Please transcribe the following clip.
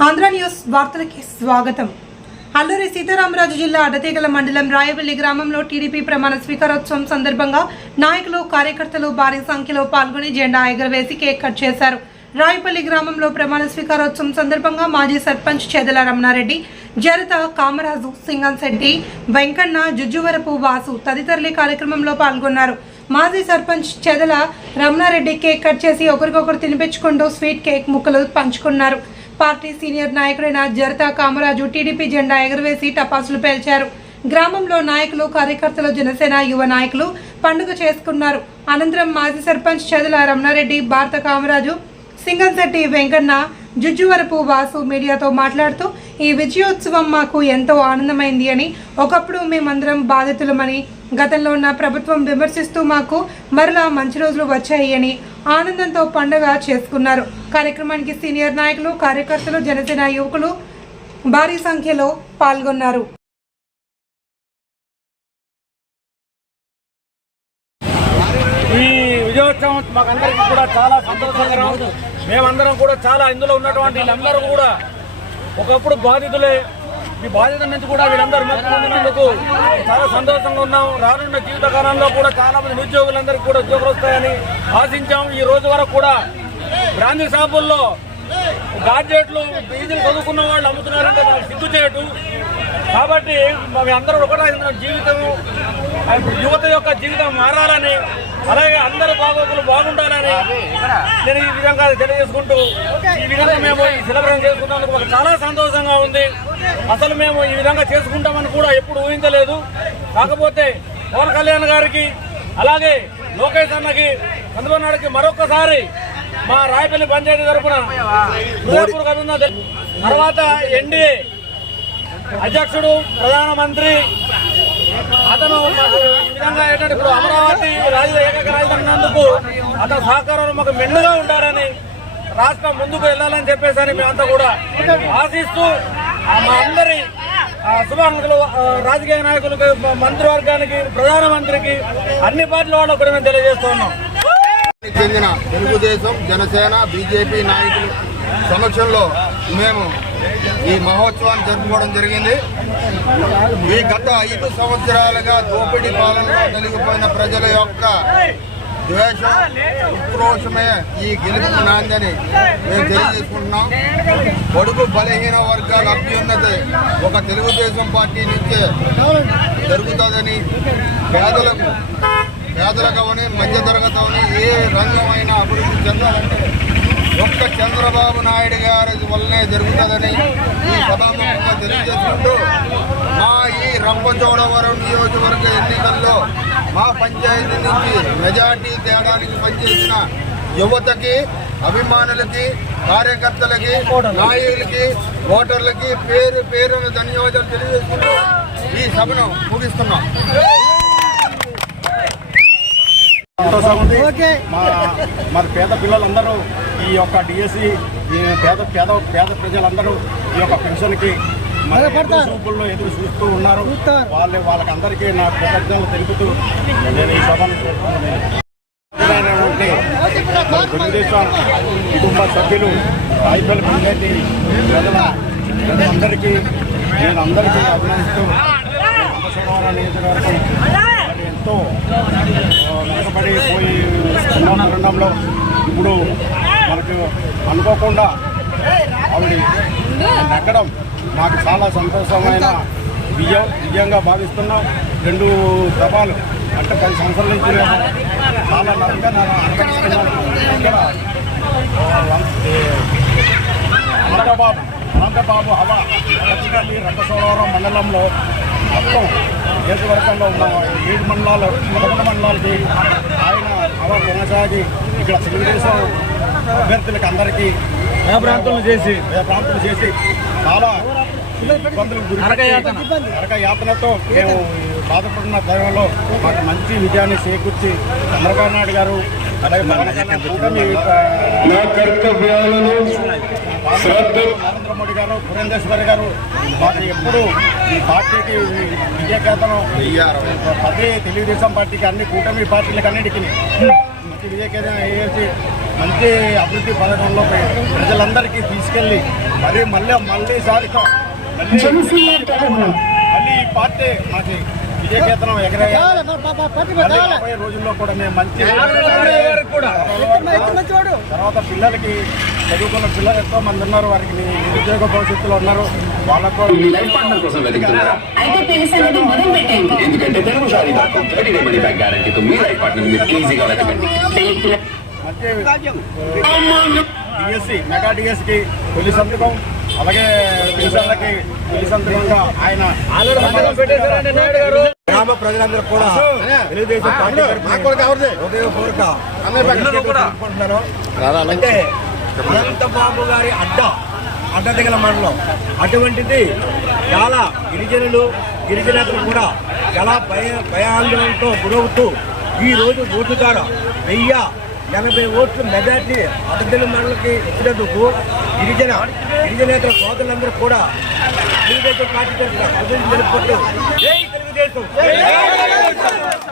Andhra news వార్తలకి స్వాగతం. అల్లూరి సీతారామరాజు జిల్లా అడతీగల మండలం రాయవల్లి గ్రామంలో టీడీపీ ప్రమాణ స్వీకారోత్సవం సందర్భంగా నాయకులు కార్యకర్తలు భారీ సంఖ్యలో పాల్గొని జెండా ఎగరవేసి కేక్ కట్ చేశారు. రాయపల్లి గ్రామంలో ప్రమాణ స్వీకారోత్సవం సందర్భంగా మాజీ సర్పంచ్ చేదల రమణారెడ్డి జరత కామరాజు సింగంశెట్టి వెంకన్న జుజ్జువరపు వాసు తదితరులు కార్యక్రమంలో పాల్గొన్నారు. మాజీ సర్పంచ్ చెదల రమణారెడ్డి కేక్ కట్ చేసి ఒకరికొకరు తినిపించుకుంటూ స్వీట్ కేక్ ముక్కలు పంచుకున్నారు. పార్టీ సీనియర్ నాయకుడైన జరతా కామరాజు టీడీపీ జెండా ఎగురవేసి టపాసులు పేల్చారు. గ్రామంలో నాయకులు కార్యకర్తలు జనసేన యువ నాయకులు పండుగ చేసుకున్నారు. అనంతరం మాజీ సర్పంచ్ చెదల రమణారెడ్డి భారత కామరాజు సింగంశెట్టి వెంకన్న జుజ్జువరపు వాసు మీడియాతో మాట్లాడుతూ ఈ విజయోత్సవం మాకు ఎంతో ఆనందమైంది అని ఒకప్పుడు మేమందరం బాధితులమని గతంలో ఉన్న ప్రభుత్వం విమర్శిస్తూ మాకు మరలా మంచి రోజులు వచ్చాయి అని ఆనందంతో పండుగ చేసుకున్నారు. కార్యక్రమానికి సీనియర్ నాయకులు కార్యకర్తలు జనసేన యువకులు భారీ సంఖ్యలో పాల్గొన్నారు. ఈ విజయోత్సవం మాకందరికీ కూడా చాలా సంతోషకరం. మేమందరం కూడా చాలా ఇందులో ఉన్నటువంటి అందరూ కూడా ఒకప్పుడు బాధితులే ఈ బాధ్యత నుంచి కూడా వీళ్ళందరూ మొక్కుకున్నందుకు చాలా సంతోషంగా ఉన్నాం. రానున్న జీవిత కాలంలో కూడా చాలా మంది నిరుద్యోగులందరికీ కూడా ఉద్యోగాలు వస్తాయని ఆశించాం. ఈ రోజు వరకు కూడా బ్రాంతి షాపుల్లో గాడ్జెట్లు డీజిల్ చదువుకున్న వాళ్ళు అమ్ముతున్నారంటే మనకు సిగ్గు కాబట్టి మేము అందరూ ఒకటే జీవితం యువత యొక్క జీవితం మారాలని అలాగే అందరూ బాగోగులు బాగుండాలని నేను ఈ విధంగా తెలియజేసుకుంటూ ఈ విధంగా మేము ఈ సెలబ్రేషన్ చేసుకున్నందుకు మాకు చాలా సంతోషంగా ఉంది. అసలు మేము ఈ విధంగా చేసుకుంటామని కూడా ఎప్పుడు ఊహించలేదు. కాకపోతే పవన్ కళ్యాణ్ గారికి అలాగే లోకేష్ అన్నకి చంద్రబాబు నాయుడుకి మరొకసారి మా రాయపల్లి పంచాయతీ తరఫున. తర్వాత ఎన్డీఏ అధ్యక్షుడు ప్రధానమంత్రి అతను ఈ విధంగా ఏంటంటే ఇప్పుడు అమరావతి రాజు ఏకైక రాజధాని ఉన్నందుకు అతని సహకారంలో మాకు మెండుగా ఉంటారని రాష్ట్రం ముందుకు వెళ్ళాలని చెప్పేసి అని మేమంతా కూడా ఆశిస్తూ మా అందరి శుభాకాంక్షలు రాజకీయ నాయకులకు మంత్రివర్గానికి ప్రధానమంత్రికి అన్ని పార్టీల వాళ్ళు కూడా మేము తెలియజేస్తున్నాం చెందిన తెలుగుదేశం జనసేన బీజేపీ నాయకులు సమక్షంలో మేము ఈ మహోత్సవాన్ని జరుపుకోవడం జరిగింది. ఈ గత ఐదు సంవత్సరాలుగా దోపిడీ పాలనలో కలిగిపోయిన ప్రజల యొక్క ద్వేషం ఉక్రోషమే ఈ గెలుపు నాందని మేము తెలియజేసుకుంటున్నాం. కొడుకు బలహీన వర్గాల అభ్యున్నతి ఒక తెలుగుదేశం పార్టీ నుంచే జరుగుతుందని పేదలకు పేదలకు అవని మధ్యతరగతి అవని ఏ రంగమైనా అభివృద్ధి చెందాలంటే ఒక్క చంద్రబాబు నాయుడు గారి వల్లనే జరుగుతుందని ఈ సభాముఖంగా తెలియజేసుకుంటూ మా ఈ రంపచోడవరం నియోజకవర్గ ఎన్నికల్లో మా పంచాయతీ నుంచి మెజార్టీ తేడానికి పనిచేసిన యువతకి అభిమానులకి కార్యకర్తలకి నాయకులకి ఓటర్లకి పేరు పేరును ధన్యవాదాలు తెలియజేసుకుంటూ ఈ సభను ముగిస్తున్నాం. ఉంది మా మరి పేద పిల్లలందరూ ఈ యొక్క డిఎస్సి పేద పేద పేద ప్రజలందరూ ఈ యొక్క పెన్షన్కి మరి ఎదురు చూపుల్లో ఎదురు చూస్తూ ఉన్నారు. వాళ్ళ వాళ్ళకందరికీ నా కృతజ్ఞతలు తెలుపుతూ నేను ఈ సభను తెలుగుదేశం కుటుంబ సభ్యులు ఐపీఎల్ పంచాయతీ ప్రజల ప్రజలందరికీ నేను అందరికీ అభినందిస్తూ నియోజకవర్గం ఎంతో వెనకబడి పోయి ఉన్న తరుణంలో ఇప్పుడు మనకు అనుకోకుండా ఆవిడ నెగ్గడం మాకు చాలా సంతోషమైన విజయం విజయంగా భావిస్తున్నాం. రెండు దఫాలు అంటే పది సంవత్సరాల నుంచి మేము చాలా నమ్మకంగా అనుభవిస్తున్నాం ఇక్కడ అనంతబాబు హవా పచ్చిగల్లి మండలంలో మొత్తం నియోజకవర్గంలో ఉన్న ఏడు మండలాలు పదకొండు మండలాలకి ఆయన హవా కొనసాగి ఇక్కడ తెలుగుదేశం అభ్యర్థులకు అందరికీ ప్రాంతాలు చేసి? ప్రాంతాలు చేసి చాలా నరక యాతనతో మేము బాధపడుతున్న తరుణంలో మాకు మంచి విజయాన్ని చేకూర్చి చంద్రబాబు నాయుడు గారు అలాగే మన కూటమి నరేంద్ర మోడీ గారు పురేంద్రేశ్వరి గారు మాకు ఎప్పుడు ఈ పార్టీకి విజయకేతనం ప్రతి తెలుగుదేశం పార్టీకి అన్ని కూటమి పార్టీలకు అన్నిటికీ మంచి విజయకేతనం వేసి మంచి అభివృద్ధి పథకంలో ప్రజలందరికీ తీసుకెళ్ళి మరి మళ్ళీ మళ్ళీసారి మళ్ళీ మళ్ళీ ఈ పార్టీ మాకు విజయకేతనం ఎగరేయాలి. మళ్ళీ రాబోయే రోజుల్లో కూడా మేము మంచి తర్వాత పిల్లలకి చదువుకున్న పిల్లలు ఎంతో మంది ఉన్నారు వారికి నిరుద్యోగ భవిష్యత్తులో ఉన్నారు వాళ్ళకు మంచి డిఎస్సి మెగా డిఎస్కి తొలి సంతకం అలాగే పెన్షన్లకి తొలి సంతకంగా ఆయన గ్రామ ప్రజలందరూ కూడా తెలుగుదేశం పార్టీ హృదయపూర్వక. అంటే అనంతబాబు గారి అడ్డ అడ్డదిగల మండలం. అటువంటిది చాలా గిరిజనులు గిరిజనేతలు కూడా చాలా భయ భయాందోళనతో గురవుతూ ఈ రోజు ఓటు ద్వారా వెయ్యి ఎనభై ఓట్లు మెజార్టీ అడ్డదిగల మండలికి ఇచ్చినందుకు గిరిజన గిరిజనేతల సోదరులందరూ కూడా తెలుగుదేశం పార్టీ తరఫున Direito! Direito!